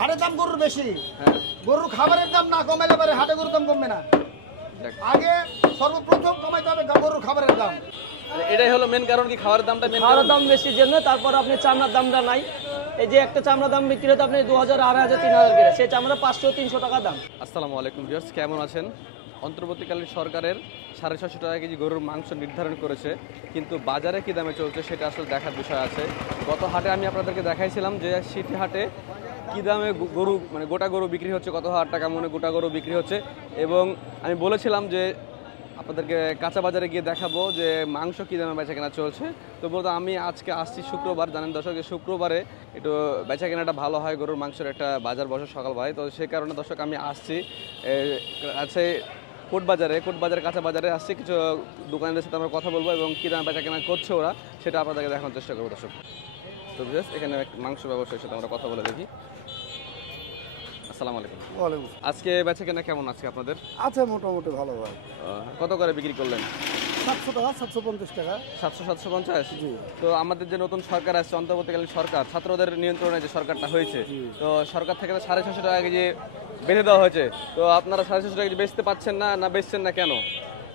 হাটের দাম গরুর বেশি, গরুর খাবারের দাম না কমাইলে পারে হাটে গরুর দাম কমবে না। আগে সর্বপ্রথম কমাইতে হবে গরুর খাবারের দাম। এটাই হলো মেন কারণ কি খাবারের দামটা মেন খাবারের দাম বেশির জন্য। তারপর আপনি চামড়ার দামটা নাই। এই যে একটা চামড়ার দাম বিক্রি হতো আপনি 2000, 2500, 3000 করে, সেই চামড়া 500-300 টাকা দাম। আসসালামু আলাইকুম ভিউয়ার্স, কেমন আছেন? অন্তর্বর্তীকালীন সরকারের 650 টাকা কেজি গরুর মাংস নির্ধারণ করেছে, কিন্তু বাজারে কি দামে চলছে সেটা আসলে দেখার বিষয় আছে। গত হাটে আমি আপনাদেরকে দেখাইছিলাম যে সিটি হাটে কী দামে গরু মানে গোটা গরু বিক্রি হচ্ছে, কত হাজার টাকা মনে গোটা গরু বিক্রি হচ্ছে, এবং আমি বলেছিলাম যে আপনাদেরকে কাঁচা বাজারে গিয়ে দেখাবো যে মাংস কী দামে বেচা কেনা চলছে। তো বলতো আমি আজকে আসছি শুক্রবার, জানেন দর্শক যে শুক্রবারে একটু বেচা কেনাটা ভালো হয়, গরুর মাংসের একটা বাজার বসে সকালবেলায়। তো সেই কারণে দর্শক আমি আসছি আছে কোট বাজারে কাঁচা বাজারে আসছি, কিছু দোকানদের সাথে আমরা কথা বলবো এবং কী দামে বেচা কেনা করছে ওরা সেটা আপনাদেরকে দেখানোর চেষ্টা করবো দর্শক। তো বেশ এখানে মাংস ব্যবসায়ীর সাথে আমরা কথা বলে দেখি। আসসালামু আলাইকুম। ওয়ালাইকুম। আজকে বেচা কেনা কেমন আছে আপনাদের? আছে মোটামুটি ভালো ভাই। কত করে বিক্রি করলেন? 700 টাকা, 750 টাকা। 700-750। তো আমাদের যে নতুন সরকার আসছে, অন্তর্বর্তীকালীন সরকার, ছাত্রদের নিয়ন্ত্রণে যে সরকারটা হয়েছে, তো সরকার থেকে 650 টাকা কেজি বেঁধে দেওয়া হয়েছে। তো আপনারা 650 টাকা কেজি বেচতে পাচ্ছেন না, না বেচছেন না কেন?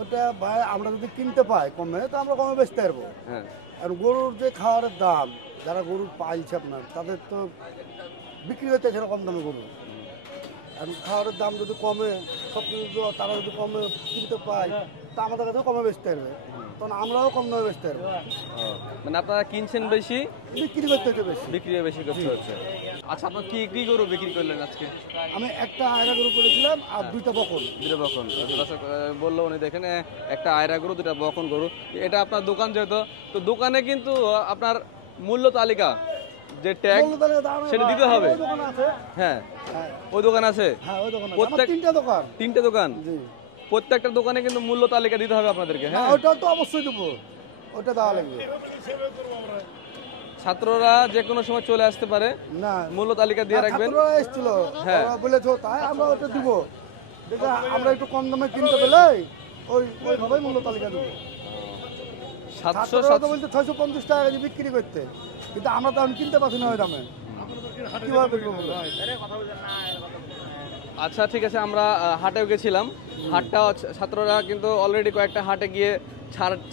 ওটা ভাই আমরা যদি কিনতে পাই কমে তো আমরা কমে বেচতে পারবো। হ্যাঁ, আর গরুর যে খাওয়ারের দাম, যারা গরু পাইছে আপনার তাদের তো বিক্রি হচ্ছে সেরকম দামে গরু। আর খাওয়ারের দাম যদি কমে, সব কিছু তারা যদি কমে কিনতে পায় তা আমাদের কাছে কমে বেচতে পারবে, তখন আমরাও কম দামে বেচতে পারবো। মানে আপনারা কিনছেন বেশি, বিক্রি করতে হচ্ছে বেশি, বিক্রি বেশি করতে হচ্ছে। আচ্ছা, আপনার কি কি গরু বিক্রি করলেন আজকে? আমি একটা আয়রা গরু করেছিলাম আর দুইটা বকন। দুটো বকন দর্শক বললো উনি, দেখেন একটা আয়রা গরু, দুটা বকন গরু। এটা আপনার দোকান যেহেতু, তো দোকানে কিন্তু আপনার মূল্য তালিকা যে ট্যাগ সেটা দিতে হবে। হ্যাঁ, ওই দোকান আছে, তিনটা দোকান, প্রত্যেকটা দোকানে কিন্তু মূল্য তালিকা দিতে হবে আপনাদেরকে। হ্যাঁ, ওটা তো অবশ্যই দেবো, ওটা দেওয়া লাগবে। ছাত্ররা যে কোনো সময় চলে আসতে পারে, না মূল্য তালিকা দিয়ে রাখবেন। এসেছিল, হ্যাঁ বলেছো, তাই আমরা ওটা দিব। দেখে আমরা একটু কম দামে কিনতে পেলে ওইভাবে মূল্য তালিকা দেবো। 700 বলতে 650 টাকা কেজি বিক্রি করতে, কিন্তু আমরা তো কিনতে পারছি না ওই দামে। আচ্ছা ঠিক আছে, আমরা হাটেও গেছিলাম, হাটটা ছাত্ররা কিন্তু অলরেডি কয়েকটা হাটে গিয়ে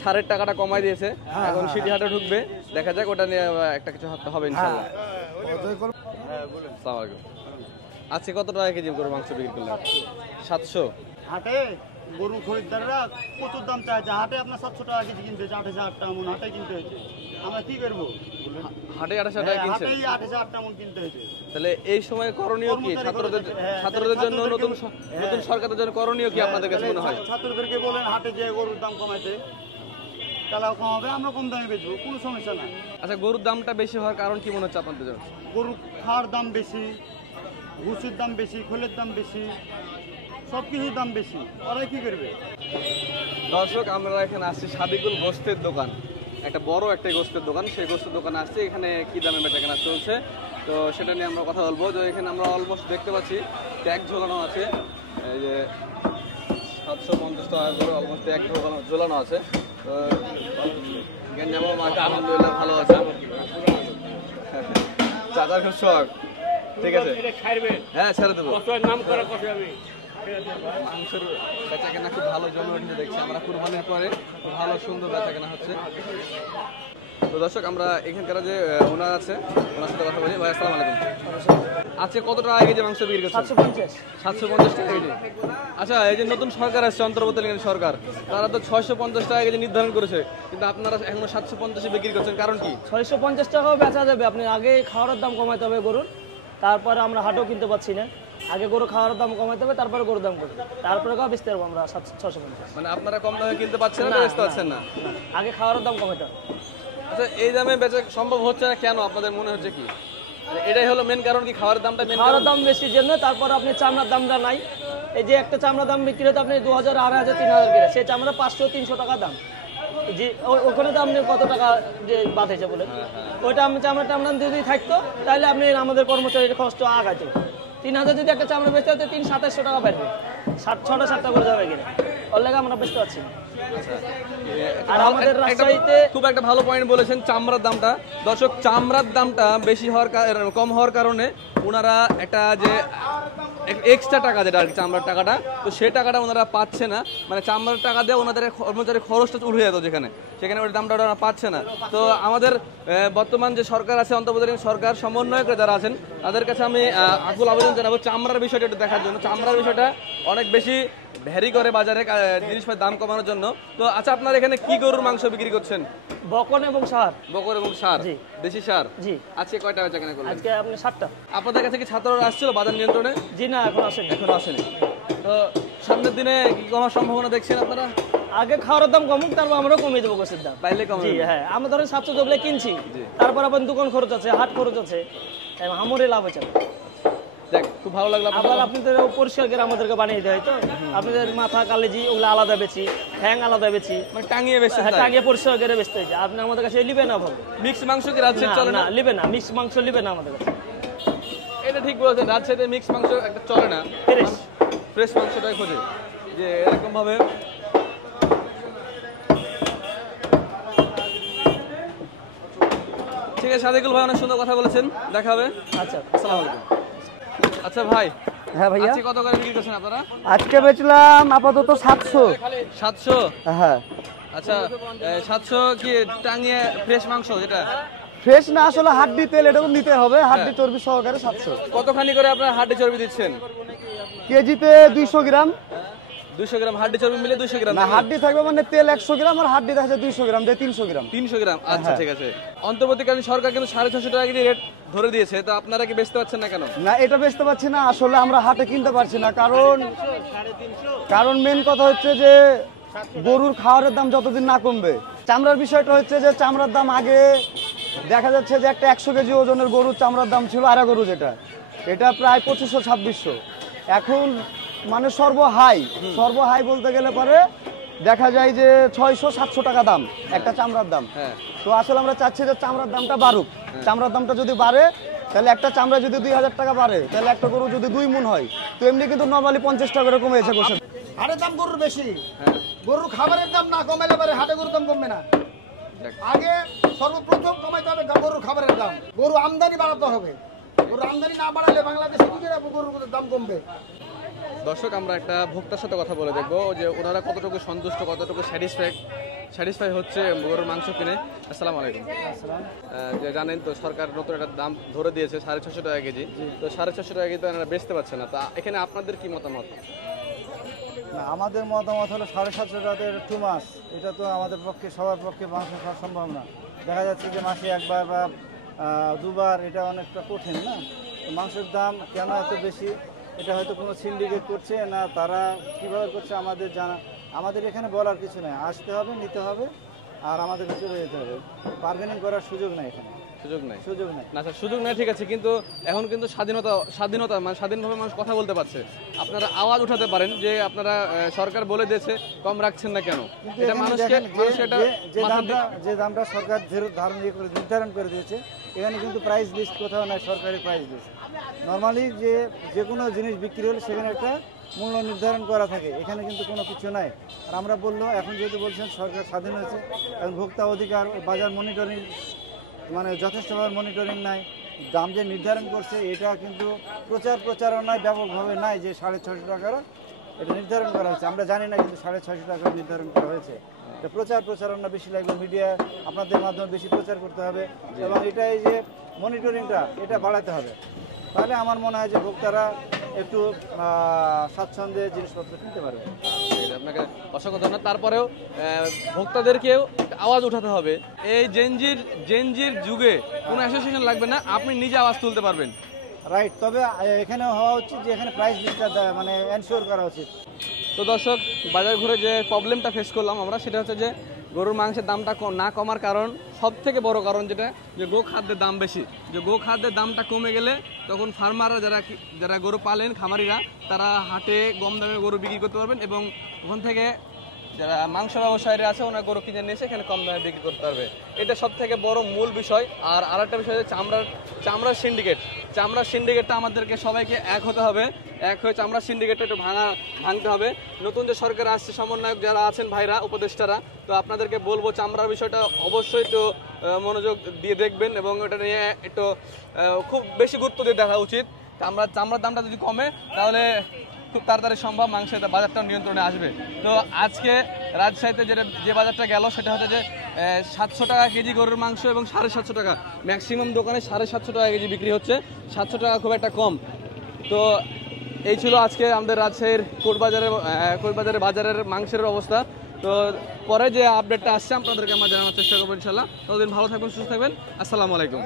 ছাড়ের টাকাটা কমাই দিয়েছে। এখন সিটি হাটে ঢুকবে, দেখা যাক ওটা নিয়ে একটা কিছু হবে ইনশাআল্লাহ। আসসালামু আলাইকুম। আজকে কত টাকা কেজি গরুর মাংস বিক্রি করলেন? 700। হাটে গরু খরিদ্দাররা প্রচুর দাম চাইছে। হাটে আপনার 700 টাকা কেজি কিনতে হয়েছে, 8000 টাকা মন হাটে কিনতে হয়েছে। আমরা কি করবো? হাটে 8000 টাকা কিনছে, 8000 টাকা মন কিনতে হয়েছে। তাহলে এই সময় করণীয় কি ছাত্রদের জন্য, নতুন সরকারের জন্য করণীয় কি আপনাদের কাছে মনে হয়? ছাত্রদেরকে বলেন হাটে যে গরুর দাম কমাইতে, তাহলে কমাবে, আমরা কম দামে বেচবো, কোনো সমস্যা নাই। আচ্ছা, গরুর দামটা বেশি হওয়ার কারণ কি মনে হচ্ছে আপনাদের জন্য? গরু খাওয়ার দাম বেশি, ভুসির দাম বেশি, খোলের দাম বেশি, সব কিছুর দাম বেশি, ওরাই কি করবে? দর্শক, আমরা এখানে আসছি সাদিকুল গোস্তের দোকান, একটা বড় একটা গোস্তের দোকান। সেই গোস্তের দোকানে আসছি, এখানে কি দামে বেচা কেনা চলছে তো সেটা নিয়ে আমরা কথা বলবো। যে এখানে আমরা অলমোস্ট দেখতে পাচ্ছি ট্যাগ ঝোলানো আছে, এই যে 750 টাকা করে অলমোস্ট ট্যাগ ঝোলানো আছে। তো আলহামদুলিল্লাহ ভালো আছে, চাচার খুব শখ। ঠিক আছে, হ্যাঁ ছেড়ে দেবো। মাংসের বেচা কেনা খুব ভালো জমে উঠে দেখছি আমরা, কুরবানির পরে খুব ভালো সুন্দর বেচা কেনা হচ্ছে। তো দর্শক, আমরা এখানকার যে ওনার আছে ওনার সাথে কথা বলি। ভাই আসসালামু আলাইকুম। আজকে কত টাকা কেজি মাংস বিক্রি করছেন? 750 টাকা কেজি। আচ্ছা, এই যে নতুন সরকার আসছে, অন্তর্বর্তীকালীন সরকার, তারা তো 650 টাকা কেজি নির্ধারণ করেছে, কিন্তু আপনারা এখনো 750 বিক্রি করছেন, কারণ কি? 650 টাকাও বেচা যাবে। আপনি আগে খাওয়ার দাম কমাইতে হবে গরুর, তারপরে আমরা হাটও কিনতে পাচ্ছি না। আগে গরু খাওয়ার দাম কমাইতে হবে, তারপরে গরুর দাম করবে, তারপরে বেচতে পারবো আমরা 650। মানে আপনারা কম দামে কিনতে পাচ্ছেন না, বেচতে পাচ্ছেন না? আগে খাওয়ার দাম কমাইতে হবে। আচ্ছা, এই দামে বেচা সম্ভব হচ্ছে না কেন আপনাদের মনে হচ্ছে কি? এটাই হলো মেন কারণ কি খাওয়ার দামটা? খাওয়ার দাম বেশির জন্য। তারপর আপনি চামড়ার দামটা নাই। এই যে একটা চামড়ার দাম বিক্রি হতো আপনি 2000, 2500, 3000 করে, সেই চামড়া 500-300 টাকা দাম। যে ওখানে তো আপনি কত টাকা যে বাঁধেছে বলে, ওইটা আমি চামড়া টামড়া যদি থাকতো তাহলে আপনি আমাদের কর্মচারীর কষ্ট আগাইতো। 3000 যদি একটা চামড়া বেচতে হতো 300-2700 টাকা পারবে, 6টা করে যাবে কিনা, ওর লাগে আমরা বেচতে পারছি না। আর আমাদের রাজশাহীতে খুব একটা ভালো পয়েন্ট বলেছেন, চামড়ার দামটা। দর্শক, চামড়ার দামটা বেশি হওয়ার কম হওয়ার কারণে ওনারা একটা যে এক্সট্রা টাকা যেটা আর কি চামড়ার টাকাটা, তো সেই টাকাটা ওনারা পাচ্ছে না, মানে চামড়ার টাকা দিয়ে ওনাদের কর্মচারী খরচটা উঠে যেত যেখানে, সেখানে ওই দামটা ওরা পাচ্ছে না। তো আমাদের বর্তমান যে সরকার আছে, অন্তর্বর্তীকালীন সরকার সমন্বয়করা যারা আছেন, তাদের কাছে আমি আকুল আবেদন জানাবো চামড়ার বিষয়টা একটু দেখার জন্য। চামড়ার বিষয়টা অনেক বেশি ভ্যারি করে বাজারে জিনিসপত্রের দাম কমানোর জন্য। তো আচ্ছা, আপনারা এখানে কি গরুর মাংস বিক্রি করছেন? বকন এবং সার। বকর এবং সার, জি। দেশি সার। জি। আজকে কয়টা বেচা কেনা করলেন? আজকে আপনি 7টা। আপনাদের কাছে কি ছাত্ররা আসছিল বাজার নিয়ন্ত্রণে? জি না, এখন আসেনি। এখনো আসেনি। তো সামনের দিনে কি কমার সম্ভাবনা দেখছেন আপনারা? আগে খাওয়ার দাম কমুক, তারপর আমরাও কমিয়ে দেবো গোছের দাম। পাইলে কমাবেন? জি হ্যাঁ, আমরা ধরেন 700 জবলে কিনছি, জি। তারপর আবার দোকান খরচ আছে, হাট খরচ আছে, আমরে লাভ আছে। দেখ, খুব ভালো লাগলো আবার আপনাদের পরিষ্কার করে আমাদেরকে বানিয়ে দেয়, তো আপনাদের মাথা কালেজি ওগুলো আলাদা বেচি, ঠ্যাং আলাদা বেচি, মানে টাঙিয়ে বেচছেন? হ্যাঁ, টাঙিয়ে পরিষ্কার করে বেচতে হয়েছে। আপনি আমাদের কাছে লিবে না ভাবে। মিক্স মাংস কি রাজশাহী চলে না? না, লিবে না, মিক্স মাংস লিবে না আমাদের কাছে। এটা ঠিক বলেছেন, রাজশাহীতে মিক্স মাংস একটা চলে না, ফ্রেশ। ফ্রেশ মাংসটাই খোঁজে, যে এরকম ভাবে। ঠিক আছে সাদিকুল ভাই, অনেক সুন্দর কথা বলেছেন, দেখা হবে। আচ্ছা, আসসালামু আলাইকুম। আচ্ছা ভাই, হ্যাঁ ভাইয়া, আজকে কত করে বিক্রি করছেন আপনারা? আজকে বেচলাম আপাতত 700। 700? হ্যাঁ, আচ্ছা, 700 কি টাঙিয়ে ফ্রেশ মাংস যেটা? ফ্রেশ না, আসলে হাড্ডি তেল এটাও নিতে হবে, হাড্ডি চর্বি সহকারে 700। কতখানি করে আপনার হাড্ডি চর্বি দিচ্ছেন? কেজিতে 200 গ্রাম। 200 গ্রাম হাড্ডি চর্বি মিলে 200 গ্রাম? না, হাড্ডি থাকবে মানে তেল 100 গ্রাম আর হাড্ডি দেখা যায় 200 গ্রাম, দিয়ে 300 গ্রাম। 300 গ্রাম, আচ্ছা ঠিক আছে। অন্তর্বর্তীকালীন সরকার কিন্তু 650 টাকা করে রেট ধরে দিয়েছে, তো আপনারা কি বেচতে পারছেন না কেন? না, এটা বেচতে পারছি না, আসলে আমরা হাটে কিনতে পারছি না, কারণ মেন কথা হচ্ছে যে গরুর খাওয়ারের দাম যতদিন না কমবে। চামড়ার বিষয়টা হচ্ছে যে চামড়ার দাম আগে দেখা যাচ্ছে যে একটা 100 কেজি ওজনের গরুর চামড়ার দাম ছিল আড়া গরু, যেটা এটা প্রায় 2500-2600। এখন মানে সর্ব হাই বলতে গেলে পরে দেখা যায় যে 600-700 টাকা দাম একটা চামড়ার দাম। হ্যাঁ। তো আসলে আমরা চাচ্ছি যে চামড়ার দামটা বাড়ুক। চামড়ার দামটা যদি বাড়ে, তাহলে একটা চামড়া যদি 2000 টাকা বাড়ে, তাহলে একটা গরু যদি 2 মণ হয়, তো এমনি কিন্তু নর্মালি 50 টাকা করে কমেছে গোসের। হাটের দাম গরুর বেশি, হ্যাঁ। গরুর খাবারের দাম না কমাইলে পারে হাটে গরুর দাম কমবে না। দেখ। আগে সর্বপ্রথম কমাইতে হবে গরুর খাবারের দাম, গরু আমদানি বাড়াতে হবে। গরু আমদানি না বাড়ালে বাংলাদেশে কি করে গরুর দাম কমবে? দর্শক, আমরা একটা ভোক্তার সাথে কথা বলে দেখবো যে ওনারা কতটুকু সন্তুষ্ট, কতটুকু স্যাটিসফাই হচ্ছে গরুর মাংস কিনে। আসসালামু আলাইকুম। যে জানেন তো সরকার নতুন একটা দাম ধরে দিয়েছে 650 টাকা কেজি, তো 650 টাকা কেজি তো এনারা বেচতে পারছে না। তা এখানে আপনাদের কি মতামত? না, আমাদের মতামত হলো 750 টাকা টু মাস। এটা তো আমাদের পক্ষে, সবার পক্ষে মাংস খাওয়া সম্ভব না। দেখা যাচ্ছে যে মাসে একবার বা দুবার, এটা অনেকটা কঠিন না। তো মাংসের দাম কেন এত বেশি, এটা হয়তো কোনো সিন্ডিকেট করছে না, তারা কীভাবে করছে আমাদের জানা, আমাদের এখানে বলার কিছু নেই। আসতে হবে, নিতে হবে, আর আমাদের ভিতরে যেতে হবে। বার্গেনিং করার সুযোগ নেই এখানে, সুযোগ নাই? সুযোগ নেই। না স্যার, সুযোগ নেই ঠিক আছে, কিন্তু এখন কিন্তু স্বাধীনতা মানে স্বাধীনভাবে মানুষ কথা বলতে পারছে। আপনারা আওয়াজ উঠাতে পারেন যে আপনারা সরকার বলে দিয়েছে, কম রাখছেন না কেন? কিন্তু এটা এখানে মানুষকে দেখেন এটা যে দামটা সরকার নির্ধারণ করে দিয়েছে, এখানে কিন্তু প্রাইস লিস্ট কোথাও নাই, সরকারি প্রাইস লিস্ট। নর্মালি যে কোনো জিনিস বিক্রি হলে সেখানে একটা মূল্য নির্ধারণ করা থাকে, এখানে কিন্তু কোনো কিছু নাই। আর আমরা বললো, এখন যেহেতু বলছেন সরকার স্বাধীন হয়েছে, এখন ভোক্তা অধিকার, বাজার মনিটরিং মানে যথেষ্টভাবে মনিটরিং নাই। দাম যে নির্ধারণ করছে এটা কিন্তু প্রচারণায় ব্যাপকভাবে নাই, যে 650 টাকার এটা নির্ধারণ করা হয়েছে। আমরা জানি না কিন্তু 650 টাকা নির্ধারণ করা হয়েছে। তো প্রচারণা বেশি লাগবে, মিডিয়া আপনাদের মাধ্যমে বেশি প্রচার করতে হবে, এবং এটাই যে মনিটরিংটা এটা বাড়াতে হবে। তাহলে আমার মনে হয় যে ভোক্তারা একটু স্বাচ্ছন্দ্যে জিনিসপত্র কিনতে পারবে। আপনাকে অসংখ্য ধন্যবাদ। তারপরেও ভোক্তাদেরকেও আওয়াজ উঠাতে হবে। এই জেনজির যুগে কোনো অ্যাসোসিয়েশন লাগবে না, আপনি নিজে আওয়াজ তুলতে পারবেন। রাইট, তবে এখানে হওয়া উচিত যে এখানে প্রাইস লিস্টটা মানে এনশিওর করা উচিত। তো দর্শক, বাজার ঘুরে যে প্রবলেমটা ফেস করলাম আমরা, সেটা হচ্ছে যে গরুর মাংসের দামটা না কমার কারণ, সব থেকে বড় কারণ যেটা, যে গোখাদ্যের দাম বেশি। যে গোখাদ্যের দামটা কমে গেলে তখন ফার্মাররা যারা গরু পালেন, খামারিরা, তারা হাটে কম দামে গরু বিক্রি করতে পারবেন, এবং ওখান থেকে যারা মাংস ব্যবসায়ীরা আছে ওনারা গরু কিনে নিয়ে এসে এখানে কম দামে বিক্রি করতে পারবে। এটা সব থেকে বড় মূল বিষয়। আর আরেকটা বিষয় হচ্ছে চামড়ার সিন্ডিকেটটা আমাদেরকে সবাইকে এক হতে হবে, এক হয়ে চামড়ার সিন্ডিকেটটা একটু ভাঙতে হবে। নতুন যে সরকার আসছে, সমন্বয়ক যারা আছেন ভাইরা, উপদেষ্টারা, তো আপনাদেরকে বলবো চামড়ার বিষয়টা অবশ্যই তো মনোযোগ দিয়ে দেখবেন, এবং এটা নিয়ে একটু খুব বেশি গুরুত্ব দিয়ে দেখা উচিত। চামড়ার দামটা যদি কমে তাহলে খুব তাড়াতাড়ি সম্ভব মাংসের বাজারটা নিয়ন্ত্রণে আসবে। তো আজকে রাজশাহীতে যে বাজারটা গেল সেটা হচ্ছে যে 700 টাকা কেজি গরুর মাংস এবং 750 টাকা, ম্যাক্সিমাম দোকানে 750 টাকা কেজি বিক্রি হচ্ছে, 700 টাকা খুব একটা কম। তো এই ছিল আজকে আমাদের রাজশাহীর কোটবাজারের বাজারের মাংসের অবস্থা। তো পরে যে আপডেটটা আসছে আপনাদেরকে আমরা জানানোর চেষ্টা করবো ইনশাল্লাহ। ততদিন ভালো থাকবেন, সুস্থ থাকবেন, আসসালামু আলাইকুম।